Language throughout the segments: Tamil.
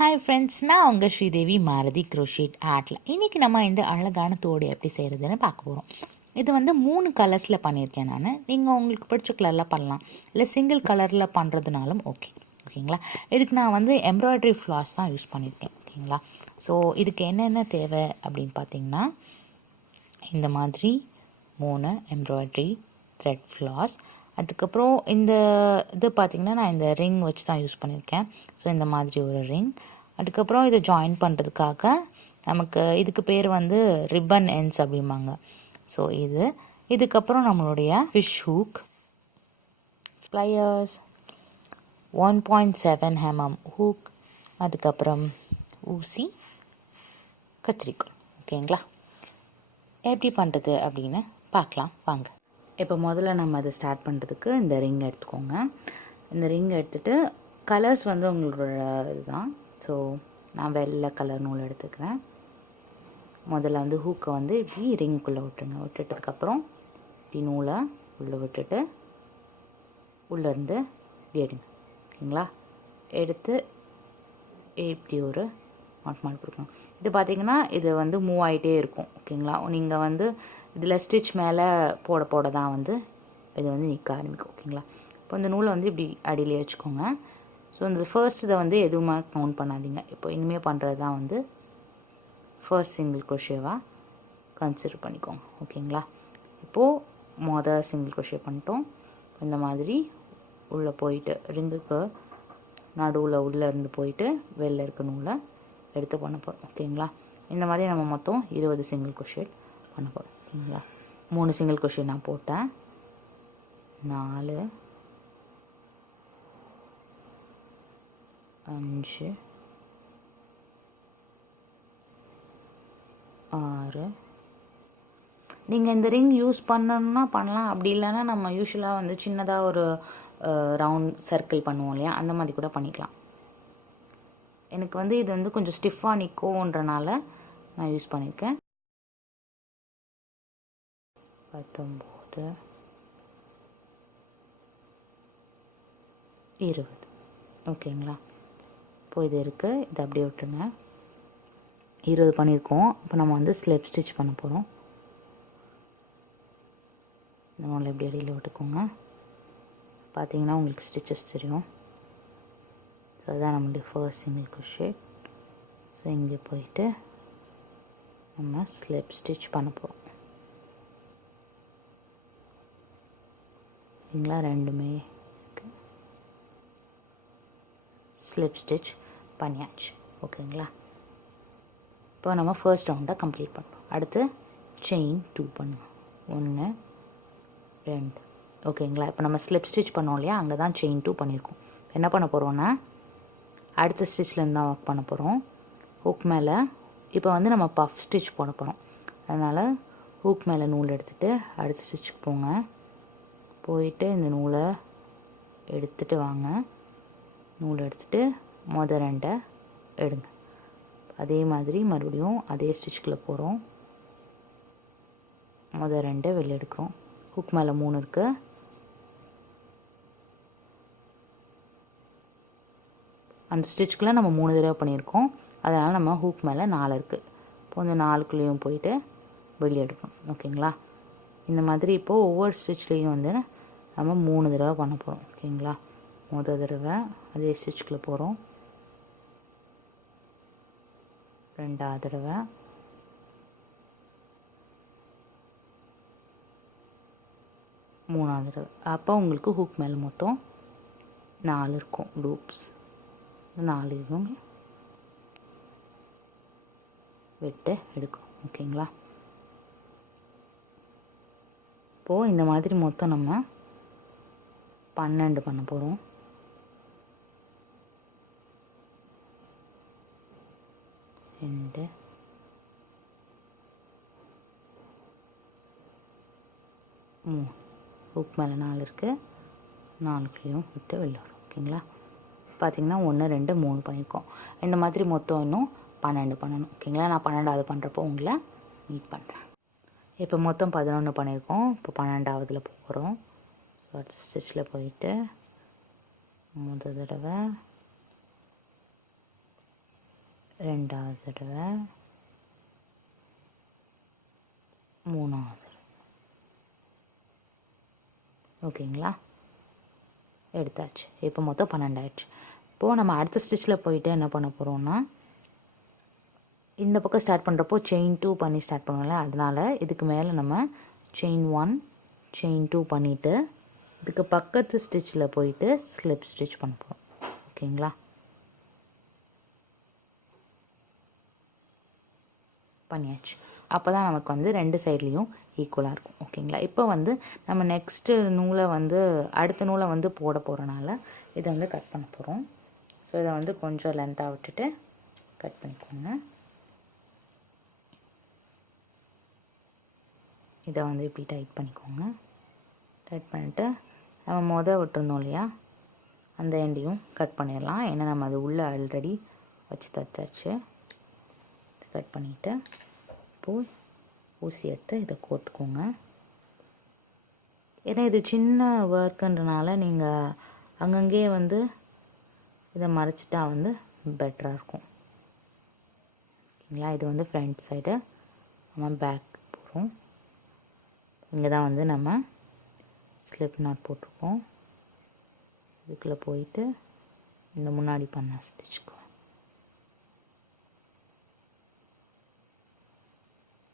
ஹாய் ஃப்ரெண்ட்ஸ், நான் உங்கள் ஸ்ரீதேவி மாருதி crochet ஆர்ட்டில். இன்றைக்கி நம்ம இந்த அழகான தோடு எப்படி செய்கிறதுன்னு பார்க்க போகிறோம். இது வந்து 3 கலர்ஸில் பண்ணியிருக்கேன் நான். நீங்கள் உங்களுக்கு பிடிச்ச கலரில் பண்ணலாம், இல்லை சிங்கிள் கலரில் பண்ணுறதுனாலும் ஓகேங்களா. இதுக்கு நான் வந்து எம்ப்ராய்டரி ஃப்ளாஸ் தான் யூஸ் பண்ணியிருக்கேன். ஓகேங்களா. ஸோ இதுக்கு என்னென்ன தேவை அப்படின்னு பார்த்தீங்கன்னா, இந்த மாதிரி 3 எம்ப்ராய்டரி த்ரெட் ஃப்ளாஸ். அதுக்கப்புறம் இந்த இது பார்த்திங்கன்னா, நான் இந்த ரிங் வச்சு தான் யூஸ் பண்ணியிருக்கேன். ஸோ இந்த மாதிரி ஒரு ரிங். அதுக்கப்புறம் இதை ஜாயின் பண்ணுறதுக்காக நமக்கு இதுக்கு பேர் வந்து ரிப்பன் எண்ட்ஸ் அப்படிம்பாங்க. ஸோ இதுக்கப்புறம் நம்மளுடைய fish hook, pliers, 1.7 mm hook, அதுக்கப்புறம் ஊசி, கத்திரிக்கோல். ஓகேங்களா. எப்படி பண்ணுறது அப்படின்னு பார்க்கலாம் வாங்க. இப்போ முதல்ல நம்ம அதை ஸ்டார்ட் பண்ணுறதுக்கு இந்த ரிங் எடுத்துக்கோங்க. இந்த ரிங் எடுத்துகிட்டு கலர்ஸ் வந்து உங்களோட இதுதான். ஸோ நான் வெள்ளை கலர் நூல் எடுத்துக்கிறேன். முதல்ல வந்து ஹூக்கை வந்து இப்படி ரிங்குள்ளே விட்டுருங்க. விட்டுட்டதுக்கப்புறம் இப்படி நூலை உள்ளே விட்டுட்டு உள்ளேருந்து இப்படி எடுங்க. ஓகேங்களா. எடுத்து இப்படி ஒரு மாட் கொடுக்கணும். இது பார்த்திங்கன்னா இது வந்து மூவ் ஆகிட்டே இருக்கும். ஓகேங்களா. நீங்கள் வந்து இதில் ஸ்டிச் மேலே போட தான் வந்து இது வந்து நிற்க ஆரம்பிக்கும். ஓகேங்களா. இப்போ இந்த நூலை வந்து இப்படி அடியிலே வச்சுக்கோங்க. ஸோ இந்த ஃபர்ஸ்ட் இதை வந்து எதுவுமே கவுண்ட் பண்ணாதீங்க. இப்போ இனிமேல் பண்ணுறது தான் வந்து ஃபர்ஸ்ட் சிங்கிள் crochetவாக கன்சிடர் பண்ணிக்கோங்க. ஓகேங்களா. இப்போது சிங்கிள் crochet பண்ணிட்டோம். இந்த மாதிரி உள்ளே போயிட்டு ரிங்குக்கு நடுவில் உள்ளே இருந்து போயிட்டு வெளில இருக்க நூலை எடுத்து பண்ண போகிறோம். ஓகேங்களா. இந்த மாதிரி நம்ம மொத்தம் 20 சிங்கிள் crochet பண்ண போகிறோம். ஓகேங்களா. 3 சிங்கிள் crochet நான் போட்டேன். 4 5 6. நீங்கள் இந்த ரிங் யூஸ் பண்ணணுன்னா பண்ணலாம். அப்படி இல்லைன்னா நம்ம யூஸ்வலாக வந்து சின்னதாக ஒரு ரவுண்ட் சர்க்கிள் பண்ணுவோம் இல்லையா, அந்த மாதிரி கூட பண்ணிக்கலாம். எனக்கு வந்து இது வந்து கொஞ்சம் ஸ்டிஃபாக நிற்கும்ன்றனால நான் யூஸ் பண்ணியிருக்கேன். 19 20. ஓகேங்களா. இப்போ இது இருக்குது, இதை அப்படியே விட்டுருங்க. 20 பண்ணியிருக்கோம். இப்போ நம்ம வந்து ஸ்லிப் ஸ்டிச் பண்ண போகிறோம். இந்த நூலை எப்படி அடியில் விட்டுக்கோங்க. பார்த்தீங்கன்னா உங்களுக்கு ஸ்டிச்சஸ் தெரியும். ஸோ அதுதான் நம்மளுடைய ஃபர்ஸ்ட் சிங்கிள் crochet. ஸோ இங்கே போயிட்டு நம்ம ஸ்லிப் ஸ்டிச் பண்ண போகிறோம். சரிங்களா. ரெண்டுமே ஸ்லிப் ஸ்டிச் பண்ணியாச்சு. ஓகேங்களா. இப்போ நம்ம ஃபர்ஸ்ட் ரவுண்டை கம்ப்ளீட் பண்ணுறோம். அடுத்து செயின் 2 பண்ணுவோம். 1 2. ஓகேங்களா. இப்போ நம்ம ஸ்லிப் ஸ்டிச் பண்ணோம் இல்லையா, அங்கே தான் செயின் 2 பண்ணியிருக்கோம். என்ன பண்ண போகிறோன்னா, அடுத்த ஸ்டிச்லேருந்து தான் ஒர்க் பண்ண போகிறோம். ஹூக் மேலே இப்போ வந்து நம்ம பஃப் ஸ்டிச் போட போகிறோம். அதனால் ஹூக் மேலே நூல் எடுத்துகிட்டு அடுத்த ஸ்டிச்சுக்கு போங்க. போயிட்டு இந்த நூலை எடுத்துகிட்டு வாங்க. நூல் எடுத்துகிட்டு மொதல் 2 எடுங்க. அதே மாதிரி மறுபடியும் அதே ஸ்டிச்சுக்குள்ளே போகிறோம். மொதல் 2 வெளியே எடுக்கிறோம். ஹூக் மேலே 3 இருக்குது. அந்த ஸ்டிச்சுக்குள்ளே நம்ம 3 தடவை பண்ணியிருக்கோம். அதனால் நம்ம ஹூக் மேலே 4 இருக்குது. இப்போ இந்த 4க்குள்ளேயும் போயிட்டு வெளியே எடுக்கணும். ஓகேங்களா. இந்த மாதிரி இப்போது ஒவ்வொரு ஸ்டிச்லேயும் வந்து நம்ம 3 தடவை பண்ண போகிறோம். ஓகேங்களா. முதல் தடவை அதே ஸ்டிச்சுக்குள்ளே போகிறோம். 2வது தடவை, 3வது தடவை. அப்போ உங்களுக்கு ஹூக் மேலே மொத்தம் 4 இருக்கும் லூப்ஸ். 4 விட்டு எடுக்கும். ஓகேங்களா. இப்போது இந்த மாதிரி மொத்தம் நம்ம 12 பண்ண போகிறோம். 2 3. ஹூக் மேலே 4 இருக்குது. 4க்குள்ளேயும் விட்டு வெளில வரும். ஓகேங்களா. பார்த்திங்கன்னா 1 2 3 பண்ணியிருக்கோம். இந்த மாதிரி மொத்தம் இன்னும் 12 பண்ணணும். ஓகேங்களா. நான் 12வது பண்ணுறப்போ உங்களை மீட் பண்ணுறேன். இப்போ மொத்தம் 11 பண்ணியிருக்கோம். இப்போ 12வதுல போகிறோம். ஸோ அடுத்த ஸ்டிச்சில் போயிட்டு முதல் தடவை ரெண்டாவது தடவை, மூணாவது தடவை. ஓகேங்களா, எடுத்தாச்சு. இப்போ மொத்தம் 12 ஆயிடுச்சு. இப்போது நம்ம அடுத்த ஸ்டிச்சில் போயிட்டு என்ன பண்ண போகிறோம்னா, இந்த பக்கம் ஸ்டார்ட் பண்ணுறப்போ செயின் 2 பண்ணி ஸ்டார்ட் பண்ணுவோம்ல, அதனால் இதுக்கு மேலே நம்ம செயின் 1 செயின் 2 பண்ணிவிட்டு இதுக்கு பக்கத்து ஸ்டிச்சில் போயிட்டு ஸ்லிப் ஸ்டிச் பண்ண போகிறோம். ஓகேங்களா, பண்ணியாச்சு. அப்போ தான் நமக்கு வந்து 2 சைட்லேயும் ஈக்குவலாக இருக்கும். ஓகேங்களா, இப்போ வந்து நம்ம நெக்ஸ்ட்டு நூலை வந்து அடுத்த நூலை வந்து போட போகிறனால இதை வந்து கட் பண்ண போகிறோம். ஸோ இதை வந்து கொஞ்சம் லென்த்தாக விட்டுட்டு கட் பண்ணிக்கோங்க. இதை வந்து இப்படி டைட் பண்ணிக்கோங்க. டைட் பண்ணிவிட்டு நம்ம விட்டுருந்தோம் இல்லையா, அந்த எண்டையும் கட் பண்ணிடலாம். ஏன்னா நம்ம அது உள்ளே ஆல்ரெடி வச்சு தைச்சாச்சு. கட் பண்ணிவிட்டு இப்போது ஊசி எடுத்து இதை கோர்த்துக்கோங்க. ஏன்னா இது சின்ன ஒர்க்குன்றனால நீங்கள் அங்கங்கே வந்து இதை மறைச்சிட்டா வந்து பெட்டராக இருக்கும். ஓகேங்களா, இது வந்து ஃப்ரண்ட் சைடு, நம்ம பேக் போகிறோம். இங்கே தான் வந்து நம்ம ஸ்லிப் நாட் போட்டிருக்கோம். இதுக்குள்ளே போயிட்டு இந்த முன்னாடி பண்ண ஸ்டிச்சுக்குவோம்.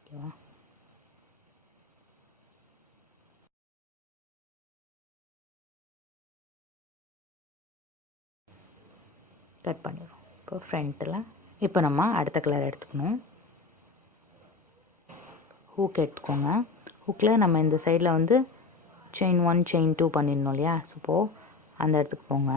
ஓகேவா, கட் பண்ணிடுவோம். இப்போ ஃப்ரண்ட்டில் இப்போ நம்ம அடுத்த கலர் எடுத்துக்கணும். ஹூக் எடுத்துக்கோங்க. ஹூக்கில் நம்ம இந்த சைடில் வந்து செயின் 1 செயின் 2 பண்ணிடணும் இல்லையா, ஸோ இப்போது அந்த இடத்துக்கு போங்க.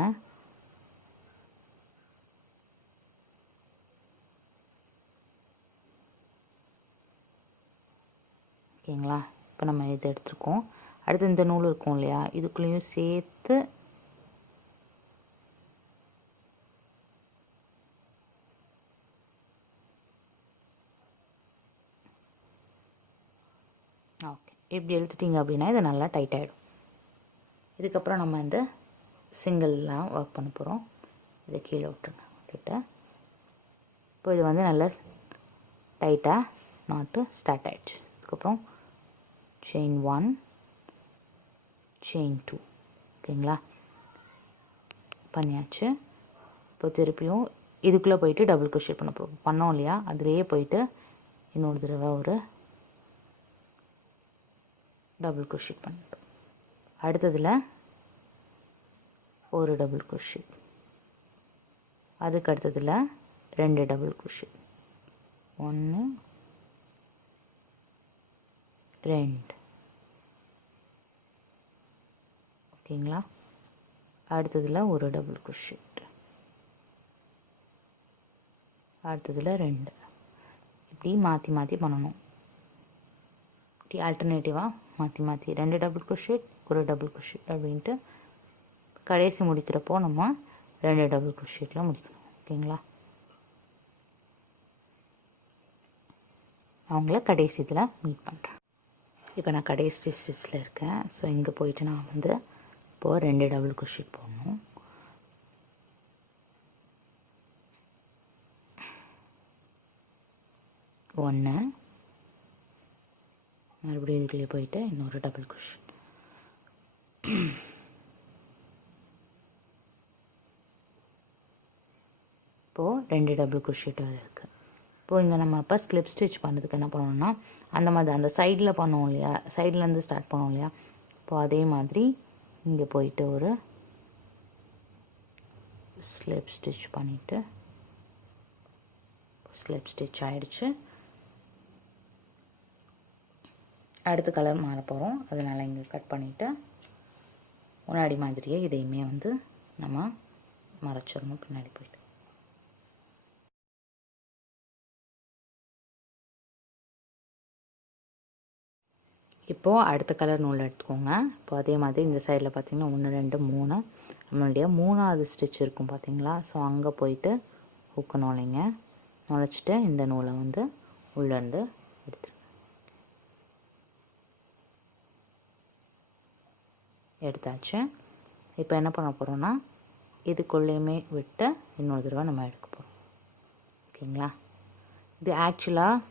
ஓகேங்களா, இப்போ நம்ம இதை எடுத்துருக்கோம். அடுத்து இந்த நூல் இருக்கும் இல்லையா, இதுக்குள்ளேயும் சேர்த்து ஓகே இப்படி எடுத்துட்டிங்க அப்படின்னா இது நல்லா டைட் ஆகிடும். இதுக்கப்புறம் நம்ம இந்த சிங்கிள்லாம் ஒர்க் பண்ண போகிறோம். இதை கீழே விட்டுட்டு இப்போ இது வந்து நல்லா டைட்டாக நாட்டு ஸ்டார்ட் ஆகிடுச்சு. அதுக்கப்புறம் செயின் 1 செயின் 2. ஓகேங்களா, பண்ணியாச்சு. இப்போ திருப்பியும் இதுக்குள்ளே போயிட்டு டபுள் crochet பண்ணோம் இல்லையா, அதுலேயே போயிட்டு இன்னொரு தடவை ஒரு டபுள் crochet பண்ணிட்டோம். அடுத்ததில் ஒரு டபுள் crochet, அதுக்கு அடுத்ததில் 2 டபுள் crochet, 1 2. ஓகேங்களா, அடுத்ததில் ஒரு டபுள் crochet, அடுத்ததில் 2. இப்படி மாற்றி மாற்றி பண்ணணும். இப்படி ஆல்டர்னேட்டிவாக மாற்றி மாற்றி 2 டபுள் crochet ஒரு டபுள் crochet அப்படின்ட்டு கடைசி முடிக்கிறப்போ நம்ம 2 டபுள் crochetல முடிக்கணும். ஓகேங்களா, அவங்கள கடைசி இதில் மீட் பண்ணுறேன். இப்போ நான் கடைசி ஸ்டிச்சில் இருக்கேன். ஸோ இங்கே போயிட்டு நான் வந்து இப்போது 2 டபுள் crochet போடணும். ஒன்று, மறுபடியும் இதுக்குள்ளே போயிட்டு இன்னொரு டபுள் crochet. இப்போது 2 டபுள் crochet வேறு இருக்குது. இப்போது இங்கே நம்ம இப்போ ஸ்லிப் ஸ்டிச் பண்ணுறதுக்கு என்ன பண்ணணும்னா, அந்த மாதிரி அந்த சைடில் பண்ணுவோம் இல்லையா, சைட்லேருந்து ஸ்டார்ட் பண்ணுவோம் இல்லையா, இப்போது அதே மாதிரி இங்கே போயிட்டு ஒரு ஸ்லிப் ஸ்டிச் பண்ணிவிட்டு ஸ்லிப் ஸ்டிச் ஆகிடுச்சு. அடுத்த கலர் மாற போகிறோம், அதனால் இங்கே கட் பண்ணிவிட்டு முன்னாடி மாதிரியே இதையுமே வந்து நம்ம மறைச்சிடணும் பின்னாடி போயிட்டு. இப்போது அடுத்த கலர் நூல் எடுத்துக்கோங்க. இப்போ அதே மாதிரி இந்த சைடில் பார்த்திங்கன்னா 1 2 3 நம்மளுடைய 3வது ஸ்டிச் இருக்கும் பார்த்திங்களா, ஸோ அங்கே போயிட்டு ஹூக்கு நுழைங்க. நுழைச்சிட்டு இந்த நூலை வந்து உள்ளேருந்து எடுத்தாச்சு. இப்போ என்ன பண்ண போகிறோன்னா, இதுக்குள்ளேயுமே விட்டு இன்னொரு தடவை நம்ம எடுக்க போகிறோம். ஓகேங்களா. இது ஆக்சுவலாக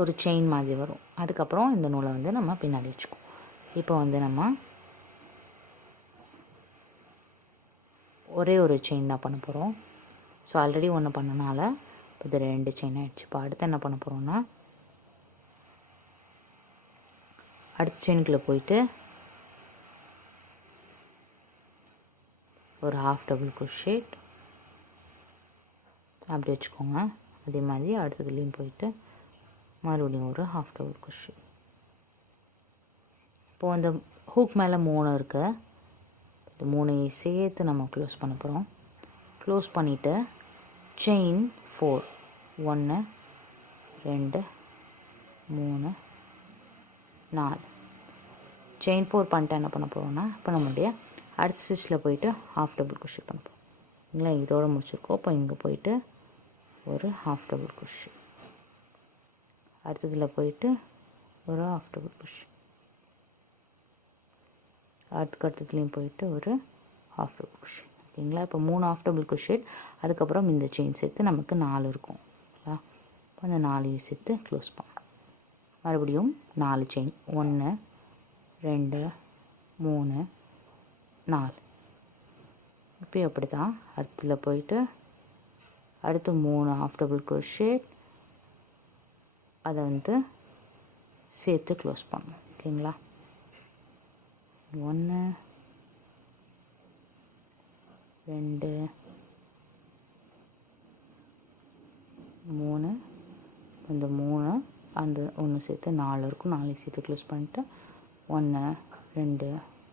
ஒரு செயின் மாதிரி வரும். அதுக்கப்புறம் இந்த நூலை வந்து நம்ம பின்னாடி வச்சுக்குவோம். இப்போ வந்து நம்ம ஒரே ஒரு செயின் தான் பண்ண போகிறோம். ஸோ ஆல்ரெடி ஒன்று பண்ணனால இப்போ இது 2 செயின் ஆகிடுச்சு. இப்போ அடுத்து என்ன பண்ண போகிறோம்னா, அடுத்த செயினுக்குள்ளே போயிட்டு ஒரு ஹாஃப் டபுள் crochet அப்படி வச்சுக்கோங்க. அதே மாதிரி அடுத்ததுலேயும் போயிட்டு மறுபடியும் ஒரு ஹாஃப் டபுள் crochet. இப்போது அந்த ஹூக் மேலே 3 இருக்குது. இந்த 3ஐயும் சேர்த்து நம்ம க்ளோஸ் பண்ண போகிறோம். க்ளோஸ் பண்ணிவிட்டு செயின் 4 1 2 3 4 செயின் 4 பண்ணிட்டு என்ன பண்ண போகிறோம்னா, இப்போ நம்மளுடைய அடுத்த ஸ்டிச்சில் போயிட்டு ஹாஃப் டபுள் crochet பண்ண போகிறோம். இல்லைங்களா, இதோடு முடிச்சிருக்கோம். இப்போ இங்கே போயிட்டு ஒரு ஹாஃப் டபுள் crochet, அடுத்ததில் போயிட்டு ஒரு ஹாஃப் டபுள் crochet, அடுத்ததுலேயும் போயிட்டு ஒரு ஹாஃப் டபுள் crochet. ஓகேங்களா. இப்போ 3 ஹாஃப் டபுள் crochet, அதுக்கப்புறம் இந்த செயின் சேர்த்து நமக்கு 4 இருக்கும். ஓகேங்களா. இப்போ அந்த 4ஐயும் சேர்த்து க்ளோஸ் பண்ணணும். மறுபடியும் 4 செயின் 1 2 3 4. இப்போ அப்படி தான் அடுத்ததில் போயிட்டு அடுத்து 3 ஹாஃப் டபுள் crochet, அதை வந்து சேர்த்து க்ளோஸ் பண்ணணும். ஓகேங்களா. 1 2 3, இந்த 3 அந்த 1 சேர்த்து 4 இருக்கும். 4 சேர்த்து க்ளோஸ் பண்ணிவிட்டு 1 2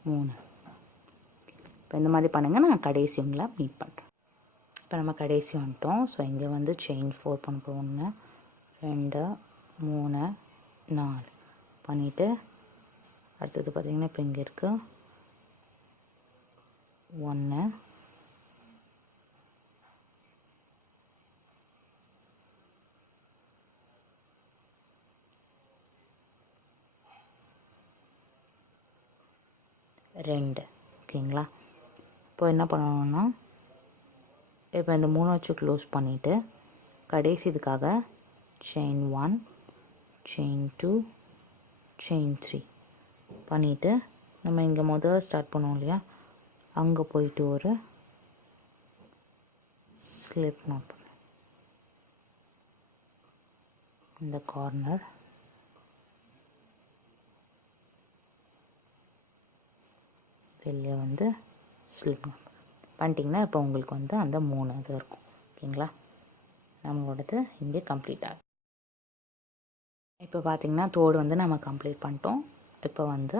3. இப்போ இந்த மாதிரி பண்ணுங்கள். நான் கடைசி உங்களை மீட் பண்ணுறேன். இப்போ நம்ம கடைசி வந்துட்டோம். ஸோ இங்கே வந்து செயின் 4 பண்ண போகிறோம். 1 2 3 4 பண்ணிவிட்டு அடுத்தது பார்த்திங்கன்னா இப்போ இங்கே இருக்குது 1 2. ஓகேங்களா. இப்போ என்ன பண்ணணும்னா, இப்போ இந்த 3 வச்சு க்ளோஸ் பண்ணிவிட்டு கடைசி இதுக்காக செயின் 1 செயின் 2 செயின் 3 பண்ணிவிட்டு நம்ம இங்கே முதல் ஸ்டார்ட் பண்ணுவோம் இல்லையா, அங்கே போயிட்டு ஒரு ஸ்லிப் knot பண்ணு. இந்த கார்னர் வெளியே வந்து ஸ்லிப் knot பண்ணிட்டிங்கன்னா இப்போ உங்களுக்கு வந்து அந்த 3 இது இருக்கும். ஓகேங்களா. நம்மளோடது இங்கே கம்ப்ளீட் ஆகும். இப்போ பார்த்திங்கன்னா தோடு வந்து நம்ம கம்ப்ளீட் பண்ணிட்டோம். இப்போ வந்து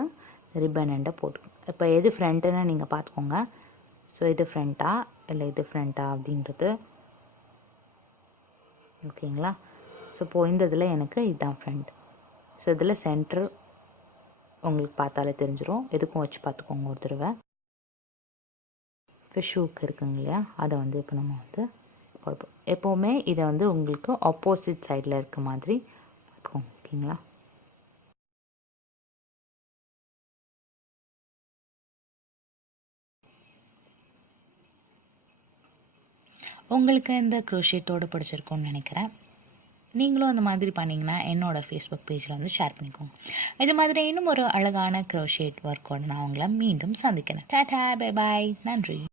ரிப்பன் எண்டை போட்டுக்கோங்க. இப்போ எது ஃப்ரண்ட்டுன்னு நீங்கள் பார்த்துக்கோங்க. ஸோ இது ஃப்ரண்ட்டா இல்லை இது ஃப்ரண்ட்டா அப்படின்றது. ஓகேங்களா. ஸோ இப்போ இந்த இதில் எனக்கு இதுதான் ஃப்ரண்ட். ஸோ இதில் சென்ட்ரு உங்களுக்கு பார்த்தாலே தெரிஞ்சிடும். எதுக்கும் வச்சு பார்த்துக்கோங்க ஒரு தடவை. ஃபிஷ் ஹூக் இருக்குங்க இல்லையா, அதை வந்து இப்போ நம்ம வந்து கொடுப்போம். எப்போவுமே இதை வந்து உங்களுக்கு ஆப்போசிட் சைடில் இருக்க மாதிரி பார்த்துக்கோங்க. ஓகேங்களா. உங்களுக்கு இந்த க்ரோஷேட்டோடு பிடிச்சிருக்கும்னு நினைக்கிறேன். நீங்களும் அந்த மாதிரி பண்ணிங்கன்னா என்னோடய ஃபேஸ்புக் பேஜில் வந்து ஷேர் பண்ணிக்கோங்க. இது மாதிரி இன்னும் ஒரு அழகான க்ரோஷேட் ஒர்க்கோடு நான் உங்களை மீண்டும் சந்திக்கிறேன். டாடா, பை பாய், நன்றி.